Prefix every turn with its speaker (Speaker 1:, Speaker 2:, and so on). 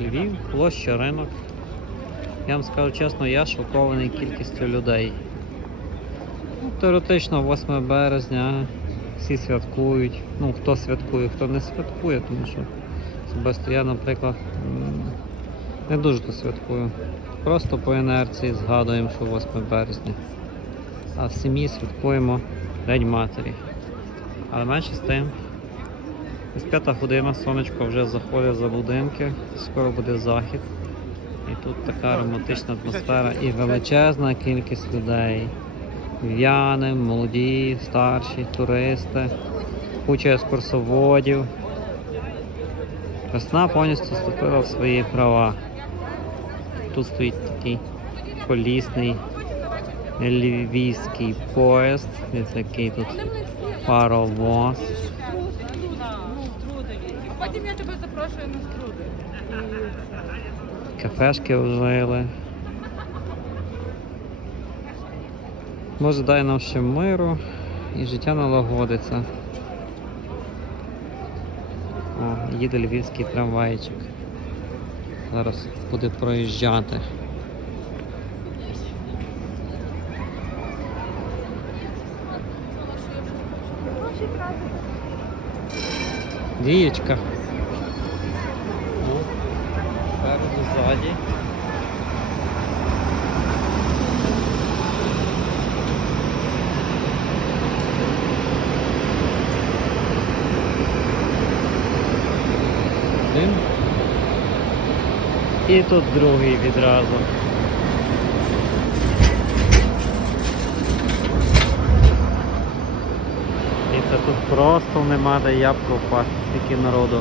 Speaker 1: Львів, площа ринок. Я вам скажу чесно, я шокований кількістю людей. Ну, Теоретично 8 березня всі святкують. Ну, хто святкує, хто не святкує, тому що особисто я, наприклад, не дуже то святкую. Просто по інерції згадуємо, що 8 березня. А в сім'ї святкуємо День Матері. Але менше з тим. Ось п'ята година, сонечко вже заходить за будинки, скоро буде захід. І тут така романтична атмосфера і величезна кількість людей. В'яни, молоді, старші, туристи, куча екскурсоводів. Весна повністю вступила в свої права. Тут стоїть такий колісний львівський поїзд. Який тут паровоз.
Speaker 2: Потім я тебе запрошую на струди.
Speaker 1: Кафешки ожили. Може дай нам ще миру і життя налагодиться. О, їде львівський трамвайчик. Зараз буде проїжджати. Дієчка. Ну, Спереду, ззаді. І тут другий відразу. І це тут просто нема де ябко впасти, стільки народу.